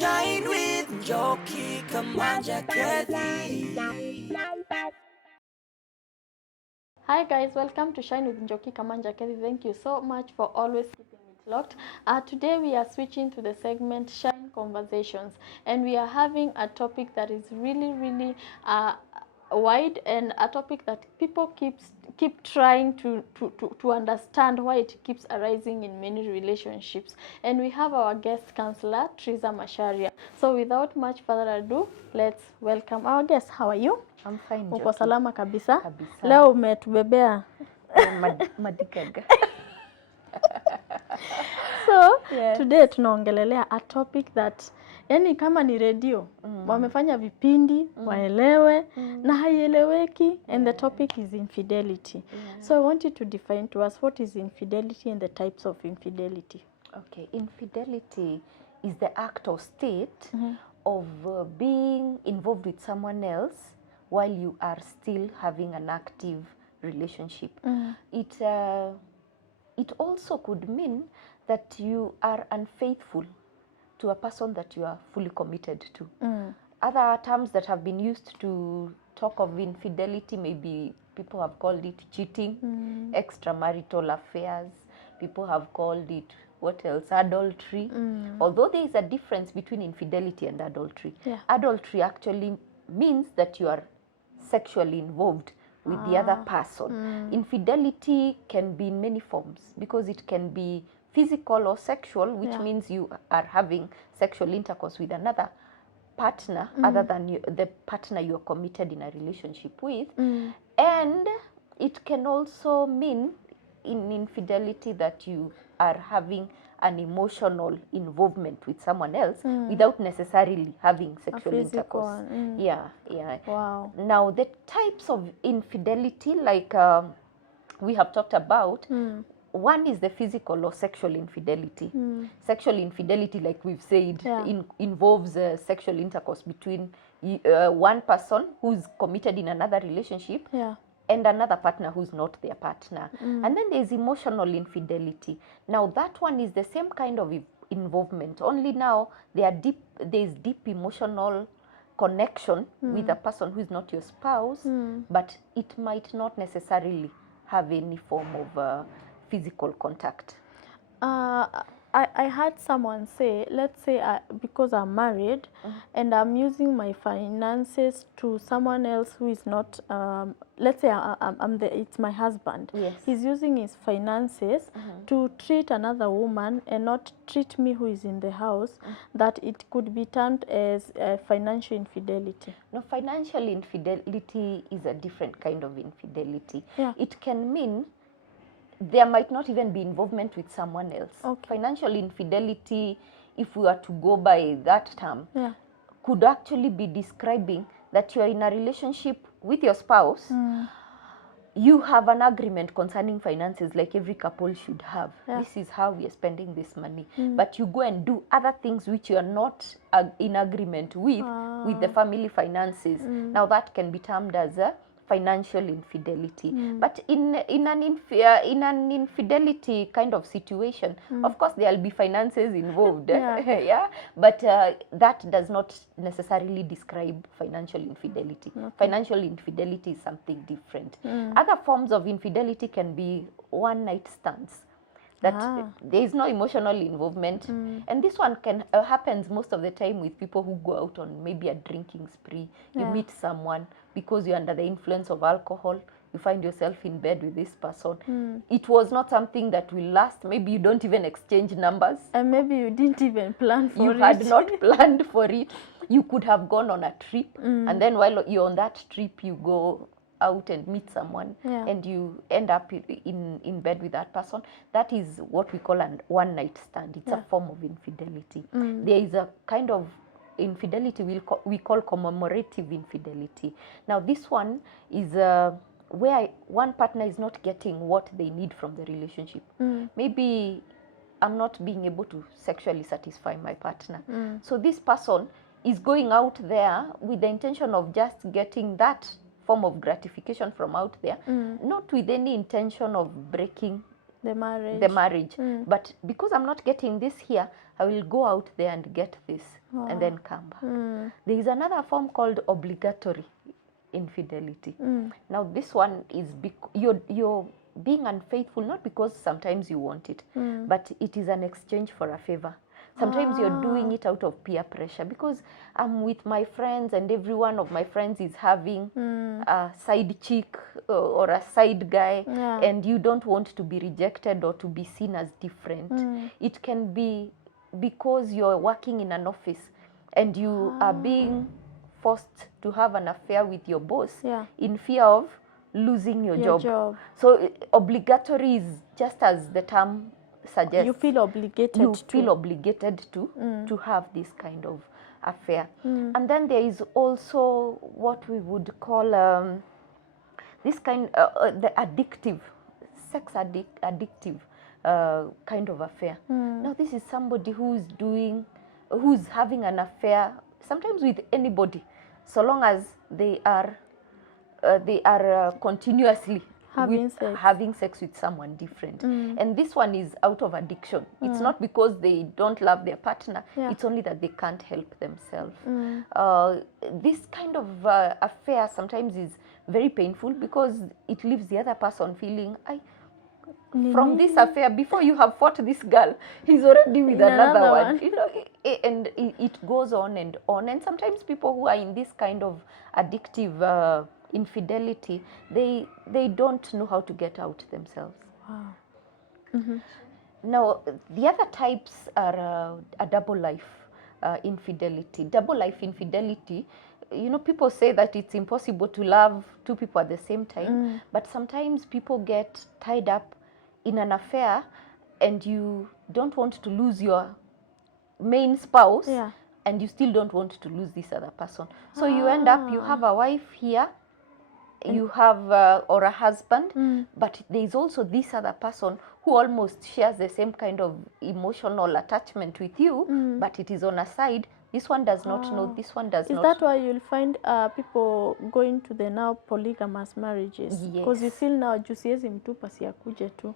Shine with NJOKI, KAMANJA, KETHI. Hi guys, welcome to Shine with NJOKI, KAMANJA, KETHI. Thank you so much for always keeping it locked. Today we are switching to the segment Shine Conversations, and we are having a topic that is really wide, and a topic that people keep trying to understand why it keeps arising in many relationships. And we have our guest Counsellor Triza Macharia. So without much further ado, let's welcome our guest. How are you? I'm fine, Uko Njoki. salama kabisa? Kabisa. Leo umetubebea. Madikaga. So, Yes. today tunaongelelea a topic that yani kama ni radio, wamefanya vipindi, waelewe, na haieleweki, and the topic is infidelity. So I want you to define to us what is infidelity and the types of infidelity. Okay, infidelity is the act or state of being involved with someone else while you are still having an active relationship. It also could mean that you are unfaithful to a person that you are fully committed to. Other terms that have been used to talk of infidelity, maybe people have called it cheating, extramarital affairs, people have called it, what else, adultery. Although there is a difference between infidelity and adultery. Adultery actually means that you are sexually involved with the other person. Infidelity can be in many forms, because it can be physical or sexual, which means you are having sexual intercourse with another partner other than the partner you are committed in a relationship with. And it can also mean in infidelity that you are having an emotional involvement with someone else without necessarily having sexual intercourse. Yeah. Wow. Now the types of infidelity, like we have talked about, one is the physical or sexual infidelity. Sexual infidelity, like we've said, involves sexual intercourse between one person who's committed in another relationship and another partner who's not their partner. And then there's emotional infidelity. Now that one is the same kind of involvement, only now there's deep emotional connection with a person who is not your spouse, but it might not necessarily have any form of physical contact. I heard someone say, let's say because I'm married and I'm using my finances to someone else who is not, let's say it's my husband. Yes. He's using his finances to treat another woman and not treat me who is in the house, that it could be termed as financial infidelity. No, financial infidelity is a different kind of infidelity. It can mean there might not even be involvement with someone else. Financial infidelity, if we were to go by that term, could actually be describing that you are in a relationship with your spouse. You have an agreement concerning finances, like every couple should have. This is how we are spending this money. But you go and do other things which you are not in agreement with the family finances. Now that can be termed as a financial infidelity. But in an infidelity kind of situation, of course there'll be finances involved. But that does not necessarily describe financial infidelity. Financial infidelity is something different. Other forms of infidelity can be one night stands, that there is no emotional involvement, and this one can happens most of the time with people who go out on maybe a drinking spree. You meet someone because you're under the influence of alcohol, you find yourself in bed with this person. It was not something that will last. Maybe you don't even exchange numbers, and maybe you didn't even plan for it. You had not planned for it. You could have gone on a trip, and then while you're on that trip, you go out and meet someone, and you end up in bed with that person. That is what we call a one night stand. It's a form of infidelity. There is a kind of infidelity we call commemorative infidelity. Now this one is where one partner is not getting what they need from the relationship. Maybe I'm not being able to sexually satisfy my partner. So this person is going out there with the intention of just getting that form of gratification from out there, not with any intention of breaking the marriage. But because I'm not getting this here, I will go out there and get this and then come back. There is another form called obligatory infidelity. Now this one is you're being unfaithful not because sometimes you want it, but it is an exchange for a favor. Sometimes you're doing it out of peer pressure, because I'm with my friends and every one of my friends is having a side chick or a side guy, and you don't want to be rejected or to be seen as different. It can be because you're working in an office and you are being forced to have an affair with your boss in fear of losing your job. So obligatory is just as the term suggests. You feel obligated to have this kind of affair. And then there is also what we would call this kind the addictive, addictive kind of affair. Now this is somebody who's having an affair sometimes with anybody, so long as they are continuously having sex with someone different. And this one is out of addiction. It's not because they don't love their partner, it's only that they can't help themselves. This kind of affair sometimes is very painful because it leaves the other person feeling, from this affair, before you have fought this girl, he's already with another one. You know, and it goes on and on. And sometimes people who are in this kind of addictive infidelity, they don't know how to get out themselves. Now, the other types are a double life infidelity. Double life infidelity, you know, people say that it's impossible to love two people at the same time, but sometimes people get tied up in an affair and you don't want to lose your main spouse, and you still don't want to lose this other person. So you end up, you have a wife here, you have or a husband, but there is also this other person who almost shares the same kind of emotional attachment with you, but it is on a side. This one does not know, this one does not. Is that why you'll find people going to the now polygamous marriages? Because you feel now jusiezi mtupa siakuje tu.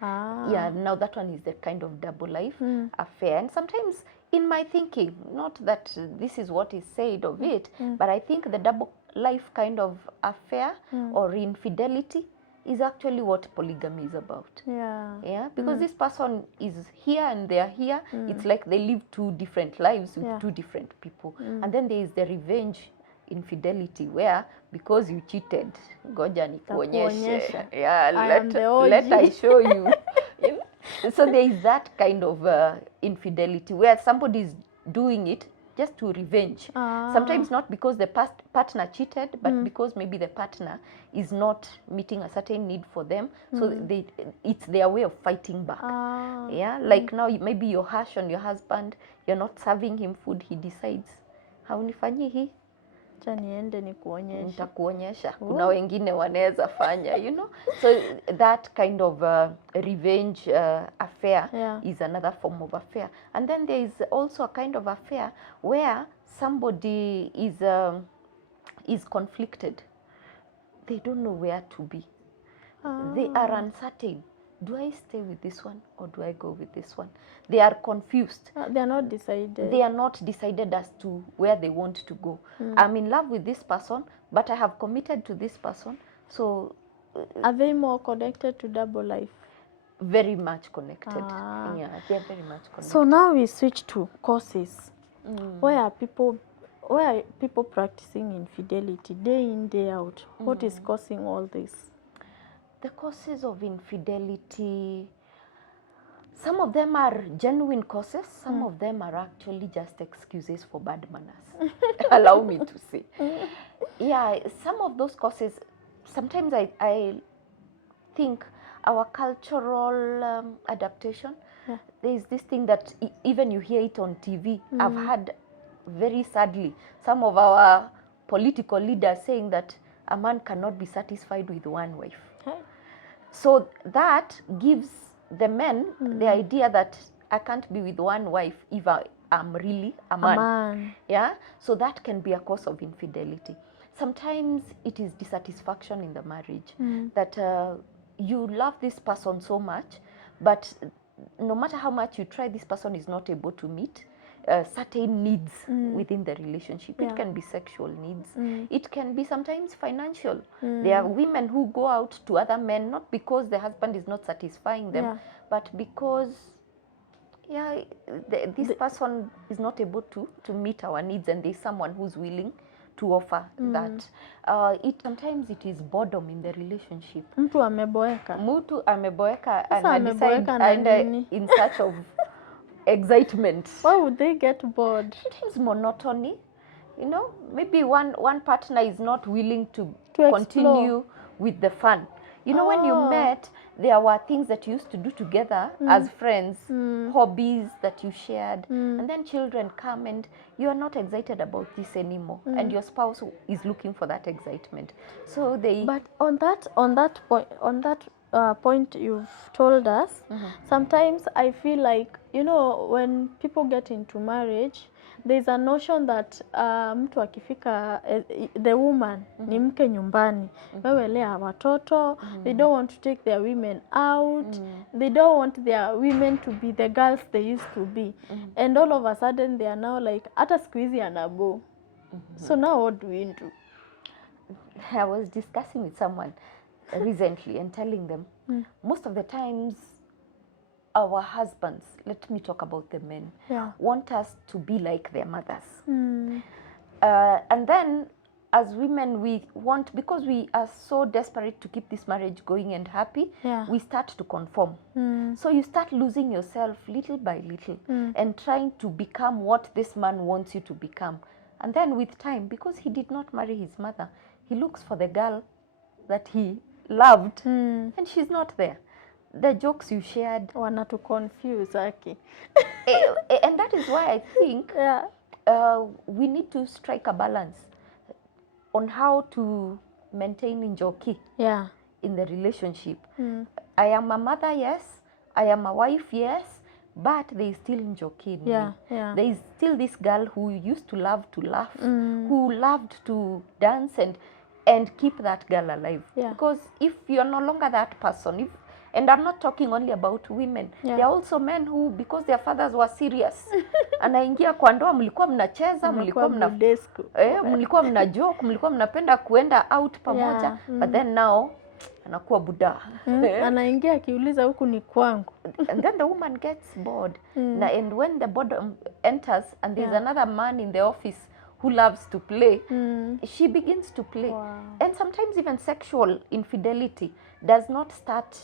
Yeah, now that one is the kind of double life affair. And sometimes in my thinking, not that this is what is said of it, but I think the double life kind of affair or infidelity is actually what polygamy is about. Yeah, because this person is here and they are here. It's like they live two different lives with two different people. And then there is the revenge infidelity, where because you cheated, goja nikuonyeshe. Yeah, let I show you. You know? So there is that kind of infidelity where somebody is doing it just to revenge. Sometimes not because the partner cheated, but because maybe the partner is not meeting a certain need for them. So it's their way of fighting back. Yeah, like now maybe you're harsh on your husband, you're not serving him food, he decides, haunifanyi hii, niende nikuonyeshe. Nitakuonyesha. Kuna wengine wanaweza fanya, you know. So that kind of revenge affair is another form of affair. And then there is also a kind of affair where somebody is conflicted. They don't know where to be. They are uncertain. Do I stay with this one or do I go with this one? They are confused. They are not decided. They are not decided as to where they want to go. I'm in love with this person, but I have committed to this person. So are they more connected to double life? Very much connected. Yeah, they are very much connected. So now we switch to causes. Where are people practicing infidelity day in, day out? What is causing all this? The causes of infidelity, some of them are genuine causes, some of them are actually just excuses for bad manners. Allow me to say. Yeah, some of those causes, sometimes I think our cultural adaptation, there is this thing that even you hear it on TV. I've heard very sadly some of our political leaders saying that a man cannot be satisfied with one wife. So that gives the men the idea that I can't be with one wife if I'm really a man. Yeah, so that can be a cause of infidelity. Sometimes it is dissatisfaction in the marriage, that you love this person so much, but no matter how much you try, this person is not able to meet certain needs within the relationship. It can be sexual needs. It can be sometimes financial. There are women who go out to other men, not because the husband is not satisfying them, but because this person is not able to meet our needs, and there's someone who's willing to offer that. Sometimes it is boredom in the relationship. Mtu ameboeka. Mtu ameboeka and ameboeka na nini? in search of excitement. Why would they get bored? Sometimes monotony. You know, maybe one partner is not willing to continue with the fun. You know, when you met, there were things that you used to do together as friends, hobbies that you shared, and then children come and you are not excited about this anymore, and your spouse is looking for that excitement. So they. But on that point you've told us, sometimes I feel like, you know, when people get into marriage, there's a notion that mtu akifika the woman ni mke nyumbani, wewe lea watoto, they don't want to take their women out, they don't want their women to be the girls they used to be, and all of a sudden they are now like, hata siku hizi anabo. So now what do we do? I was discussing with someone recently and telling them, most of the times our husbands, let me talk about the men, want us to be like their mothers. And then as women, we want, because we are so desperate to keep this marriage going and happy, we start to conform. So you start losing yourself little by little and trying to become what this man wants you to become. And then with time, because he did not marry his mother, he looks for the girl that he loved, and she's not there. The jokes you shared Wana to confuse, Aki. And that is why I think we need to strike a balance on how to maintain NJOKI in the relationship. I am a mother, yes. I am a wife, yes. But there is still NJOKI in me. There is still this girl who used to love to laugh, who loved to dance and keep that girl alive. Because if you are no longer that person, and I'm not talking only about women. There are also men who, because their fathers were serious, anaingia kwa ndoa, mlikuwa mnacheza, mlikuwa mna joke, mlikuwa mnapenda kuenda out pamoja, but then now anakuwa buda. Anaingia akiuliza huku ni kwangu. And then the woman gets bored. And when the boredom enters and there's another man in the office who loves to play, she begins to play. And sometimes even sexual infidelity does not start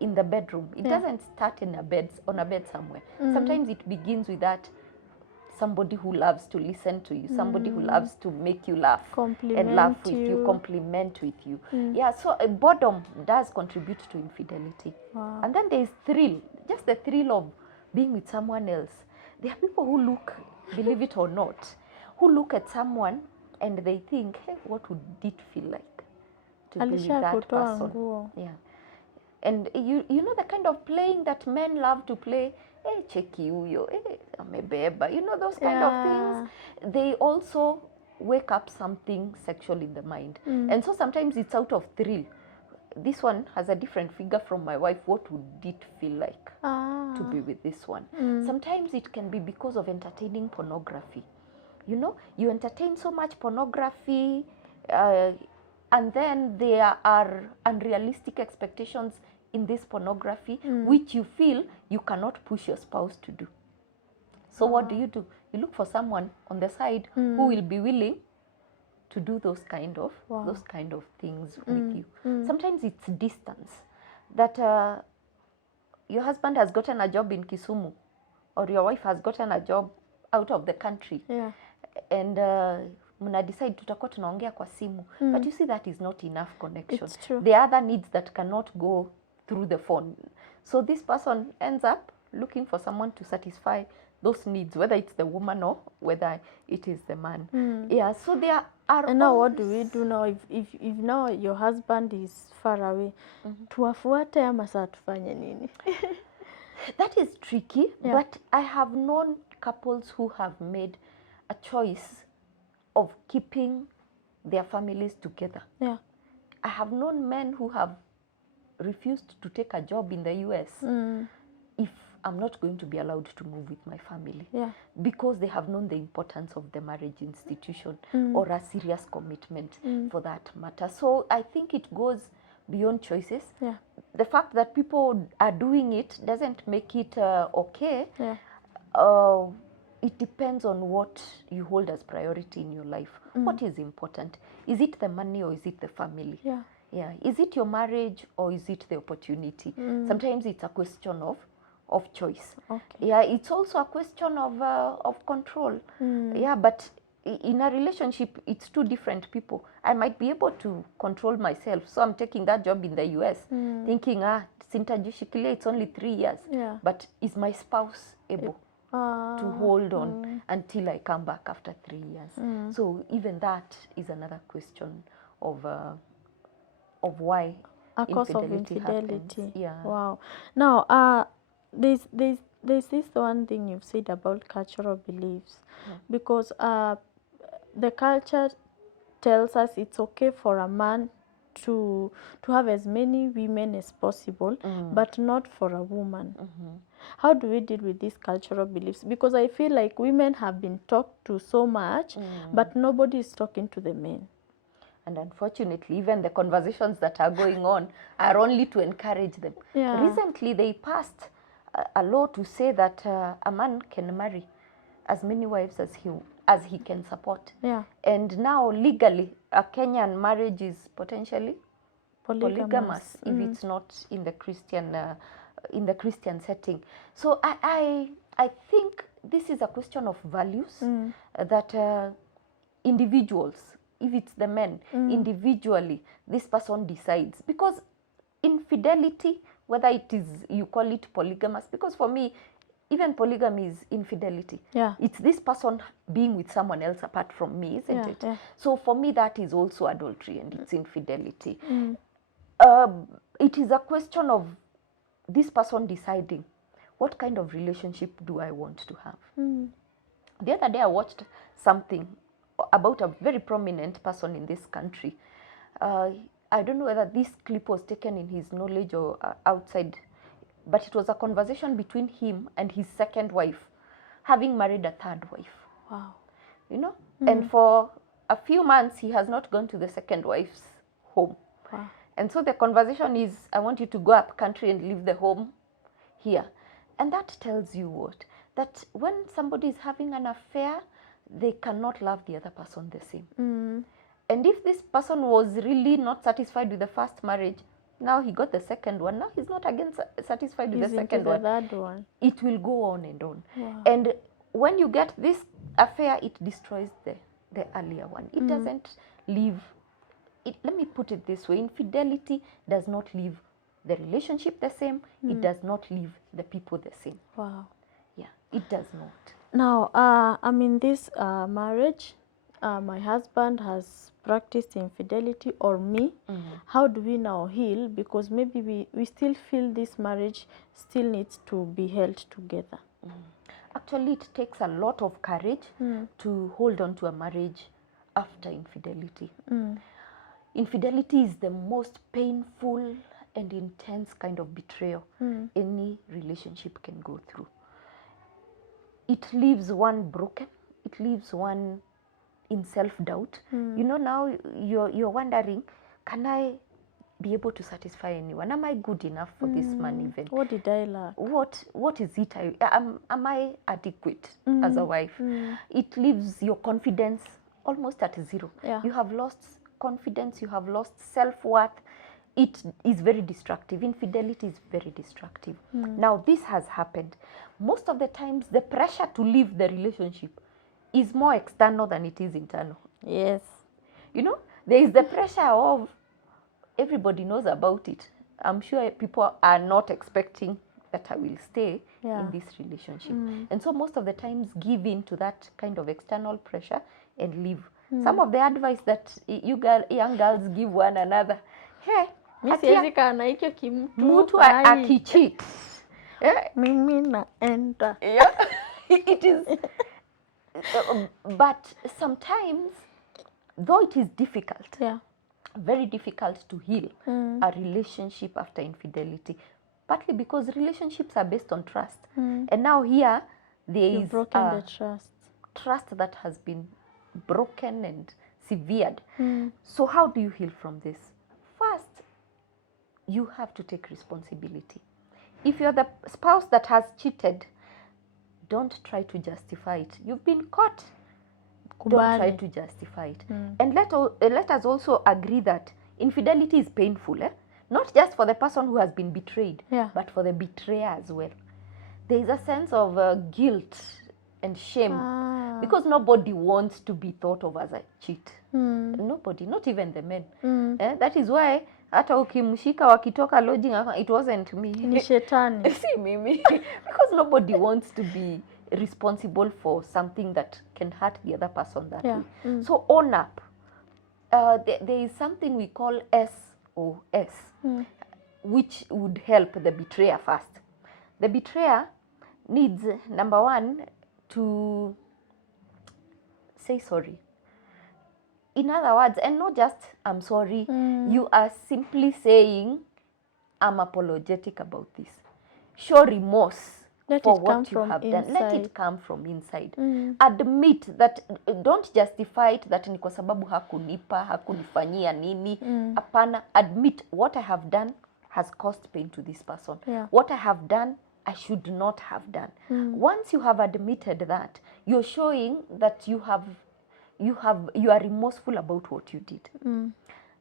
in the bedroom. It doesn't start in on a bed somewhere. Sometimes it begins with that somebody who loves to listen to you, somebody who loves to make you laugh and laugh with you, compliment with you. So boredom does contribute to infidelity. And then there is thrill, just the thrill of being with someone else. There are people who look, believe it or not, who look at someone and they think, hey, what would it feel like to be with that person? And you know the kind of playing that men love to play, cheki huyo, amebeba, you know those kind of things. They also wake up something sexual in the mind. And so sometimes it's out of thrill. This one has a different figure from my wife. What would it feel like to be with this one? Sometimes it can be because of entertaining pornography. You know, you entertain so much pornography, and then there are unrealistic expectations in this pornography, which you feel you cannot push your spouse to do. So what do? You look for someone on the side who will be willing to do those kind of things with you. Sometimes it's distance, that your husband has gotten a job in Kisumu, or your wife has gotten a job out of the country, and mna decide tutakuwa tunaongea kwa simu, but you see that is not enough connection. It's true. There are other needs that cannot go through the phone. So this person ends up looking for someone to satisfy those needs, whether it's the woman or whether it is the man. So there are. And now what do we do now if now your husband is far away? Tuwafuate ama saa tufanye nini? That is tricky, but I have known couples who have made a choice of keeping their families together. I have known men who have refused to take a job in the US if I'm not going to be allowed to move with my family. Because they have known the importance of the marriage institution or a serious commitment for that matter. So I think it goes beyond choices. The fact that people are doing it doesn't make it okay. It depends on what you hold as priority in your life. What is important? Is it the money or is it the family? Is it your marriage or is it the opportunity? Sometimes it's a question of choice. It's also a question of control. But in a relationship, it's two different people. I might be able to control myself, so I'm taking that job in the US, thinking, sintajishikilia, it's only 3 years. But is my spouse able to hold on until I come back after 3 years? So even that is another question of why a cause of infidelity infidelity. happens. Wow. Now, there's this one thing you've said about cultural beliefs, because the culture tells us it's okay for a man to have as many women as possible, but not for a woman. How do we deal with these cultural beliefs? Because I feel like women have been talked to so much, but nobody is talking to the men. And unfortunately, even the conversations that are going on are only to encourage them. Recently, they passed a law to say that a man can marry as many wives as he can support. And now, legally, a Kenyan marriage is potentially polygamous if it's not in the Christian setting. So I think this is a question of values that individuals, if it's the men, individually, this person decides. Because infidelity, whether it is, you call it polygamous, because for me, even polygamy is infidelity. It's this person being with someone else apart from me, isn't it? So for me, that is also adultery and it's infidelity. It is a question of this person deciding, what kind of relationship do I want to have? The other day I watched something about a very prominent person in this country. I don't know whether this clip was taken in his knowledge or outside, but it was a conversation between him and his second wife, having married a third wife. Wow. You know? And for a few months, he has not gone to the second wife's home. Wow. And so the conversation is, I want you to go up country and leave the home here. And that tells you what? That when somebody is having an affair, they cannot love the other person the same. And if this person was really not satisfied with the first marriage, now he got the second one, now he's not again satisfied with the second one. Third one. It will go on and on. Wow. And when you get this affair, it destroys the earlier one. It doesn't leave. Let me put it this way. Infidelity does not leave the relationship the same. It does not leave the people the same. Wow. Yeah, it does not. Now, I'm in this marriage. My husband has practiced infidelity, or me. How do we now heal? Because maybe we still feel this marriage still needs to be held together. Actually, it takes a lot of courage to hold on to a marriage after infidelity. Infidelity is the most painful and intense kind of betrayal any relationship can go through. It leaves one broken. It leaves one in self-doubt. You know, now you're wondering, can I be able to satisfy anyone? Am I good enough for this man even? What did I lack? What is it? Am I adequate as a wife? It leaves your confidence almost at zero. You have lost confidence. You have lost self-worth. It is very destructive. Infidelity is very destructive. Now, this has happened. Most of the times, the pressure to leave the relationship is more external than it is internal. Yes. You know, there is the pressure of everybody knows about it. I'm sure people are not expecting that I will stay in this relationship. And so most of the times give in to that kind of external pressure and leave. Some of the advice that you young girls give one another, hey, mtu akicheat. Mimi naenda. It is. But sometimes, though it is difficult, very difficult to heal a relationship after infidelity, partly because relationships are based on trust. And now here there You've is broken the trust that has been broken and severed. So how do you heal from this? First, you have to take responsibility. If you're the spouse that has cheated, don't try to justify it. You've been caught. Don't try to justify it. And let us also agree that infidelity is painful, not just for the person who has been betrayed, but for the betrayer as well. There is a sense of guilt and shame because nobody wants to be thought of as a cheat. Nobody, not even the men. That is why hata ukimshika wakitoka lodging, it wasn't me. Ni shetani. Si mimi. Because nobody wants to be responsible for something that can hurt the other person that way. So own up. There is something we call SOS, which would help the betrayer first. The betrayer needs, number one, to say sorry. In other words, and not just I'm sorry, you are simply saying I'm apologetic about this. Show remorse for what you have done. Let it come from inside. Admit that, don't justify it that ni kwa sababu hakunipa, hakunifanyia nini. Apana, admit what I have done has caused pain to this person. What I have done, I should not have done. Once you have admitted that, you're showing that you are remorseful about what you did.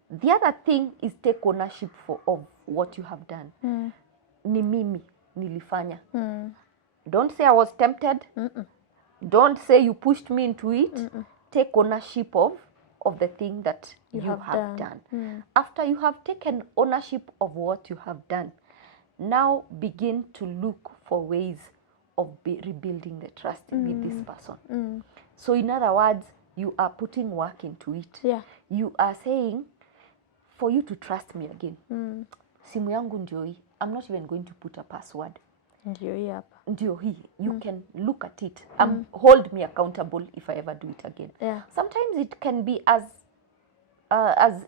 The other thing is take ownership of what you have done. Ni mimi nilifanya. Don't say I was tempted. Don't say you pushed me into it. Take ownership of the thing that you have done. After you have taken ownership of what you have done, now begin to look for ways of rebuilding the trust with this person. So in other words, you are putting work into it. You are saying, for you to trust me again, simu yangu ndio hii. I'm not even going to put a password. Ndio hii hapa. Ndio hii. You can look at it. Hold me accountable if I ever do it again. Sometimes it can be as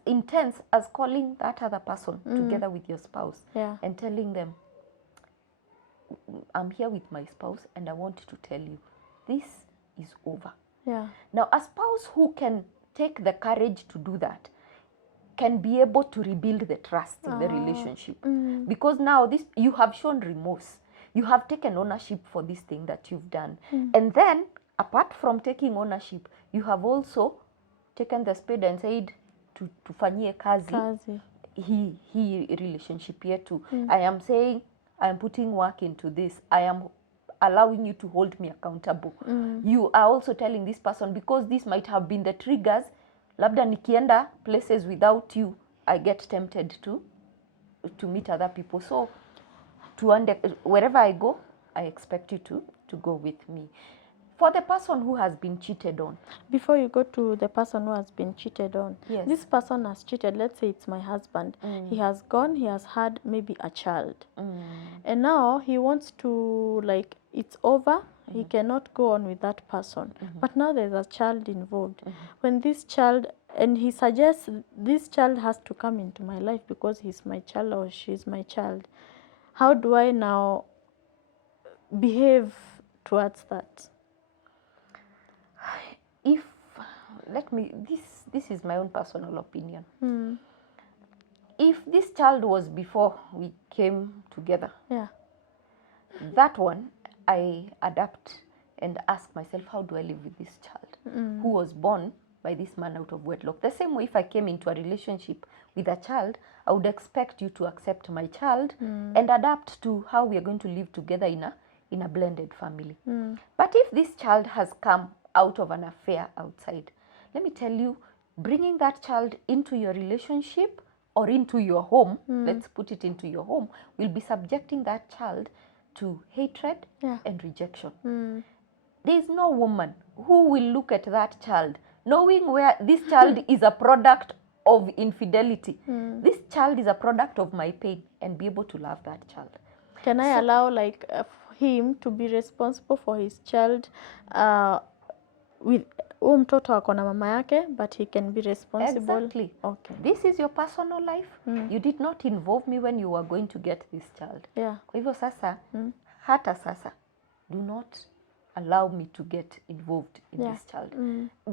intense as calling that other person together with your spouse and telling them, I'm here with my spouse and I want to tell you, this is over. Now, a spouse who can take the courage to do that can be able to rebuild the trust in the relationship. Because now you have shown remorse. You have taken ownership for this thing that you've done. And then, apart from taking ownership, you have also taken the spade and said, tufanyie kazi. He relationship yetu. I am saying, I am putting work into this. I am allowing you to hold me accountable. You are also telling this person, because this might have been the triggers, labda nikienda places without you, I get tempted to meet other people. So wherever I go, I expect you to go with me. For the person who has been cheated on. Before you go to the person who has been cheated on, this person has cheated. Let's say it's my husband. He has gone, he has had maybe a child. And now he wants to, like, it's over. He cannot go on with that person. But now there's a child involved. When this child, and he suggests this child has to come into my life because he's my child or she's my child. How do I now behave towards that? This is my own personal opinion. If this child was before we came together, that one, I adapt and ask myself, how do I live with this child who was born by this man out of wedlock? The same way, if I came into a relationship with a child, I would expect you to accept my child and adapt to how we are going to live together in a blended family. But if this child has come out of an affair outside, let me tell you, bringing that child into your relationship or into your home, let's put it into your home, will be subjecting that child to hatred and rejection. There is no woman who will look at that child knowing where this child is a product of infidelity. This child is a product of my pain, and be able to love that child. Can I allow him to be responsible for his child with mtoto ako na mama yake, but he can be responsible. Exactly. Okay. This is your personal life. You did not involve me when you were going to get this child. Yeah. Kwa hivyo sasa, hata sasa, do not allow me to get involved in this child.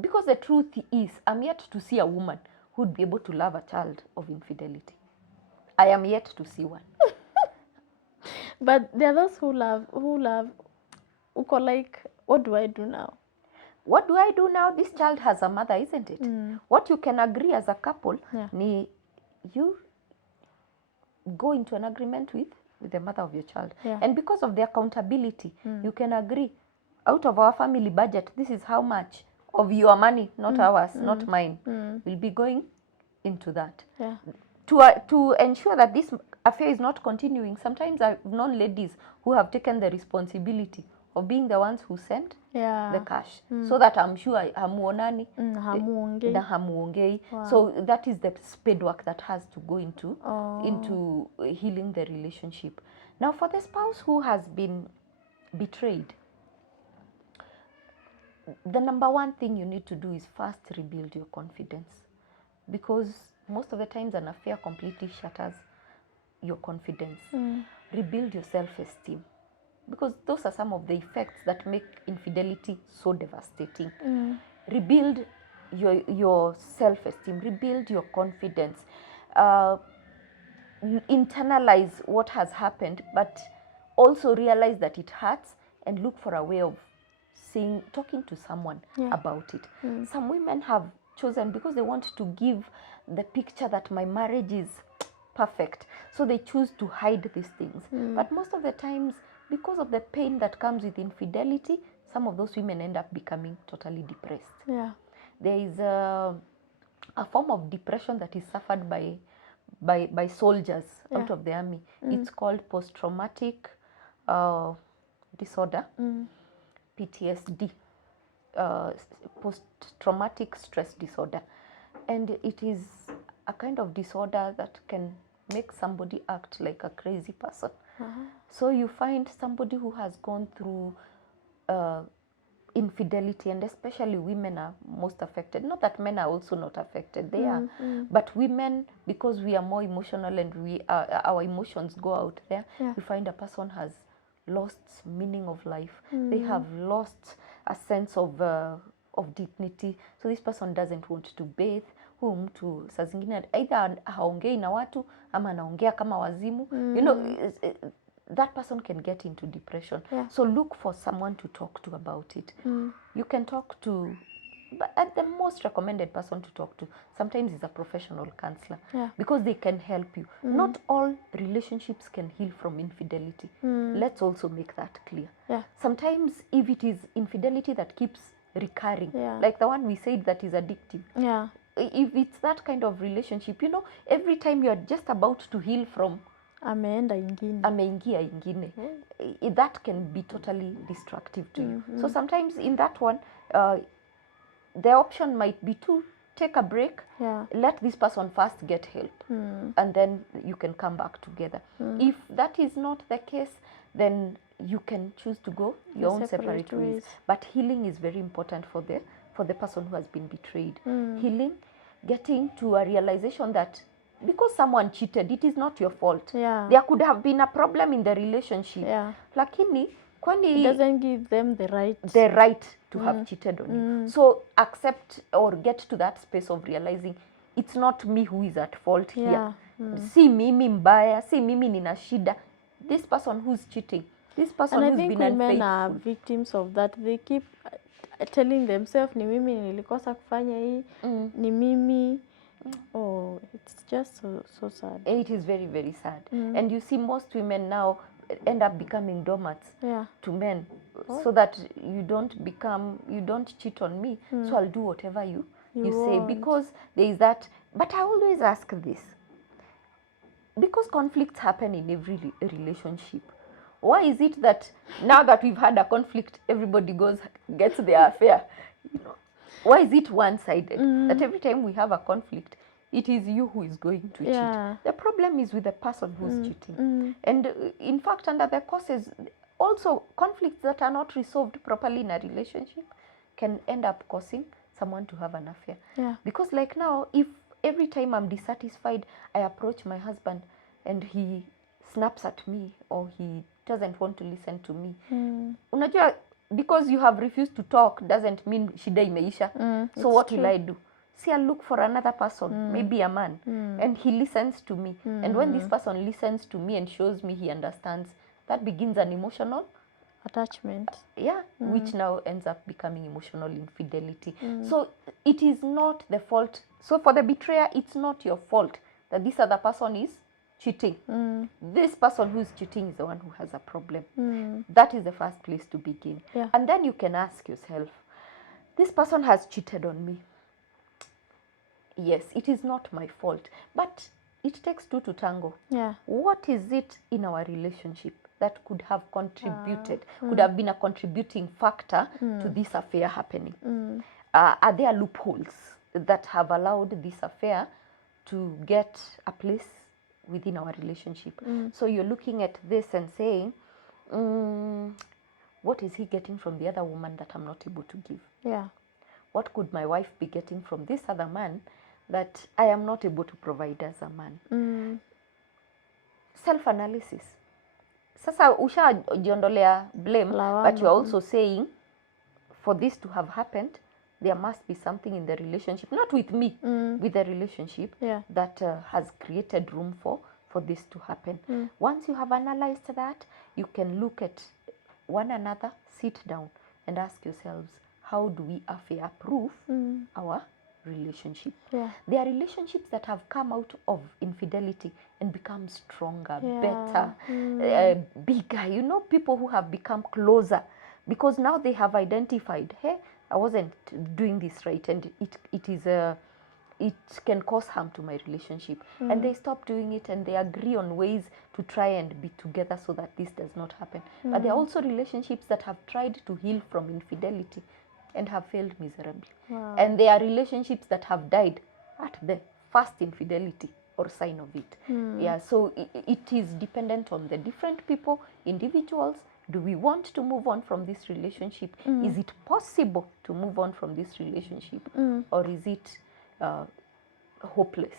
Because the truth is, I'm yet to see a woman who would be able to love a child of infidelity. I am yet to see one. But there are those who love, uko like, what do I do now? What do I do now? This child has a mother, isn't it? What you can agree as a couple, ni you go into an agreement with the mother of your child. And because of the accountability, you can agree, out of our family budget, this is how much of your money, not ours, not mine, will be going into that. Yeah. To ensure that this affair is not continuing, sometimes I've known ladies who have taken the responsibility of being the ones who sent the cash, so that I'm sure hamuonani na hamuongei. So that is the spade work that has to go into healing the relationship. Now, for the spouse who has been betrayed, the number one thing you need to do is first rebuild your confidence, because most of the times an affair completely shatters your confidence. Rebuild your self-esteem, because those are some of the effects that make infidelity so devastating. Rebuild your self-esteem, rebuild your confidence, internalize what has happened, but also realize that it hurts, and look for a way of talking to someone about it. Some women have chosen, because they want to give the picture that my marriage is perfect, so they choose to hide these things. But most of the times, because of the pain that comes with infidelity, some of those women end up becoming totally depressed. Yeah. There is a form of depression that is suffered by soldiers out of the army. It's called post-traumatic disorder, PTSD, post-traumatic stress disorder. And it is a kind of disorder that can make somebody act like a crazy person. So you find somebody who has gone through infidelity, and especially women are most affected. Not that men are also not affected, they are. But women, because we are more emotional and our emotions go out there, you find a person has lost meaning of life. They have lost a sense of dignity. So this person doesn't want to bathe. Huyu mtu saa zingine either haongei na watu ama anaongea kama wazimu. You know, that person can get into depression. So look for someone to talk to about it. You can talk to, but the most recommended person to talk to sometimes is a professional counselor, because they can help you. Not all relationships can heal from infidelity. Let's also make that clear. Sometimes if it is infidelity that keeps recurring, like the one we said that is addictive, if it's that kind of relationship, you know, every time you are just about to heal from ameingia ingine, that can be totally destructive to you. So sometimes in that one, the option might be to take a break, let this person first get help, and then you can come back together. If that is not the case, then you can choose to go your own separate ways. But healing is very important for the person who has been betrayed. Healing, getting to a realization that because someone cheated, it is not your fault. There could have been a problem in the relationship. Lakini, it doesn't give them the right to have cheated on you. So accept or get to that space of realizing it's not me who is at fault here. Si mimi mbaya, si mimi nina shida. This person who's cheating, this person who's been unfaithful. And I think women are victims of that. They keep telling themselves, ni mimi nilikosa kufanya hii, ni mimi. Oh, it's just so sad. It is very, very sad. And you see most women now end up becoming doormats to men, so that you don't cheat on me, so I'll do whatever you say, because there is that. But I always ask this, because conflicts happen in every relationship, why is it that now that we've had a conflict, everybody gets their affair? You know, why is it one-sided? That every time we have a conflict, it is you who is going to cheat. The problem is with the person who's cheating. And in fact, under the causes, also conflicts that are not resolved properly in a relationship can end up causing someone to have an affair. Yeah. Because like now, if every time I'm dissatisfied, I approach my husband and he snaps at me or he doesn't want to listen to me. Unajua, because you have refused to talk doesn't mean shida imeisha. So what will I do? See, I look for another person, maybe a man, and he listens to me. And when this person listens to me and shows me he understands, that begins an emotional attachment. Yeah, which now ends up becoming emotional infidelity. So it is not the fault. So for the betrayer, it's not your fault that this other person is cheating. This person who's cheating is the one who has a problem. That is the first place to begin. Yeah. And then you can ask yourself, this person has cheated on me. Yes, it is not my fault, but it takes two to tango. Yeah. What is it in our relationship that could have contributed, could have been a contributing factor to this affair happening? Are there loopholes that have allowed this affair to get a place within our relationship? So you're looking at this and saying, what is he getting from the other woman that I'm not able to give? Yeah. What could my wife be getting from this other man that I am not able to provide as a man? Self-analysis. Sasa ushajiondolea blame, but you're also saying, for this to have happened, there must be something in the relationship, not with me, with the relationship, that has created room for this to happen. Once you have analyzed that, you can look at one another, sit down and ask yourselves, how do we affair-proof our relationship? There are relationships that have come out of infidelity and become stronger, better, bigger. You know, people who have become closer because now they have identified, hey, I wasn't doing this right, and it can cause harm to my relationship. And they stop doing it and they agree on ways to try and be together so that this does not happen. But there are also relationships that have tried to heal from infidelity and have failed miserably. And there are relationships that have died at the first infidelity or sign of it. Yeah, so it is dependent on the different people, individuals. Do we want to move on from this relationship? Is it possible to move on from this relationship? Or is it hopeless?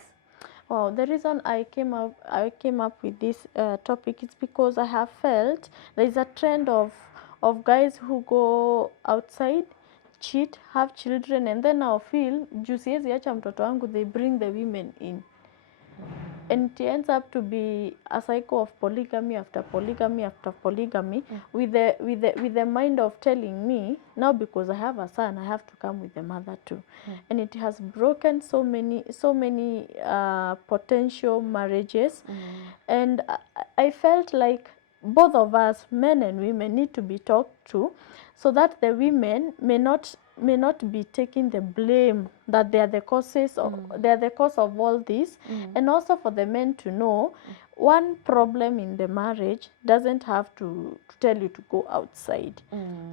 Well, the reason I came up with this topic is because I have felt there is a trend of guys who go outside, cheat, have children, and then now feel juu siwezi acha mtoto wangu, they bring the women in. And it ends up to be a cycle of polygamy after polygamy after polygamy, with the mind of telling me now, because I have a son, I have to come with the mother too. And it has broken so many potential marriages. And I felt like both of us, men and women, need to be talked to, so that the women may not be taking the blame that they are the causes of, they are the cause of all this. And also for the men to know, one problem in the marriage doesn't have to tell you to go outside.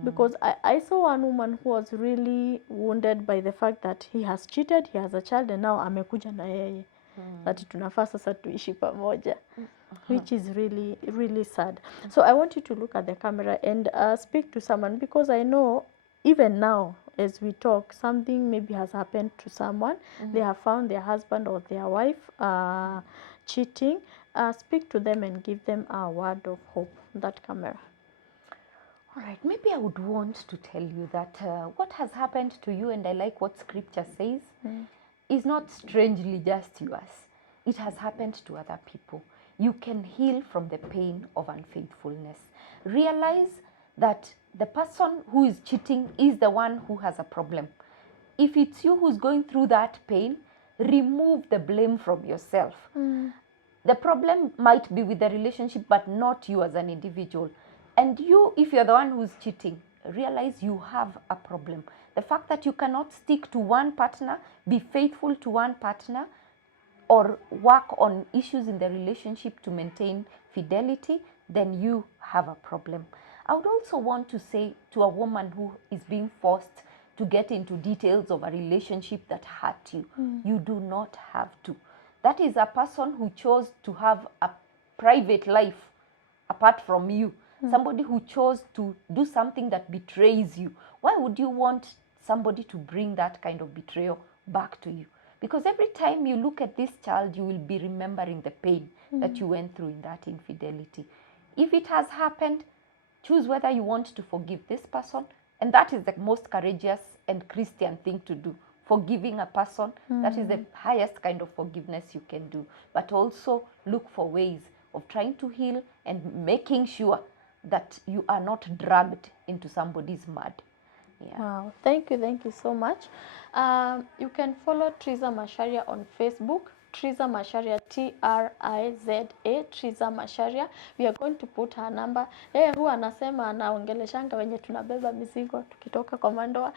Because I saw one woman who was really wounded by the fact that he has cheated, he has a child, and now amekuja na yeye that tunafaa sasa tuishi pamoja, which is really, really sad. So I want you to look at the camera and speak to someone, because I know even now as we talk, something maybe has happened to someone. They have found their husband or their wife cheating. Speak to them and give them a word of hope. That camera. All right, maybe I would want to tell you that what has happened to you, and I like what scripture says, is not strangely just yours. It has happened to other people. You can heal from the pain of unfaithfulness. Realize that the person who is cheating is the one who has a problem. If it's you who's going through that pain, remove the blame from yourself. The problem might be with the relationship, but not you as an individual. And you, if you're the one who's cheating, realize you have a problem. The fact that you cannot stick to one partner, be faithful to one partner, or work on issues in the relationship to maintain fidelity, then you have a problem. I would also want to say to a woman who is being forced to get into details of a relationship that hurt you, you do not have to. That is a person who chose to have a private life apart from you. Somebody who chose to do something that betrays you. Why would you want somebody to bring that kind of betrayal back to you. Because every time you look at this child, you will be remembering the pain that you went through in that infidelity. If it has happened, choose whether you want to forgive this person. And that is the most courageous and Christian thing to do. Forgiving a person, that is the highest kind of forgiveness you can do. But also look for ways of trying to heal and making sure that you are not dragged into somebody's mud. Yeah. Wow, thank you so much. You can follow Triza Macharia on Facebook, Triza Macharia, Triza, Triza Macharia. We are going to put her number. Huwa anasema anaongeleshanga wenye tunabeba mizigo tukitoka kwa mandoa.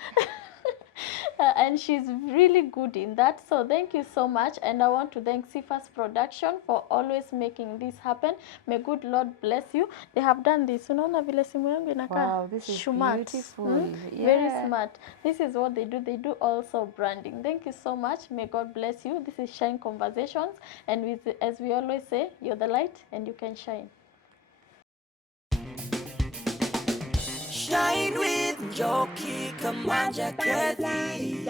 And she's really good in that, so thank you so much. And I want to thank Sifa's production for always making this happen. May good Lord bless you. They have done this. Unaona vile simu yangu inakaa? Wow, this is Smart. beautiful. Yeah. Very smart. This is what they do. They do also branding. Thank you so much. May God bless you. This is Shine Conversations, and as we always say, you're the light and you can shine. Shine with NJOKI, KAMANJA, KETHI.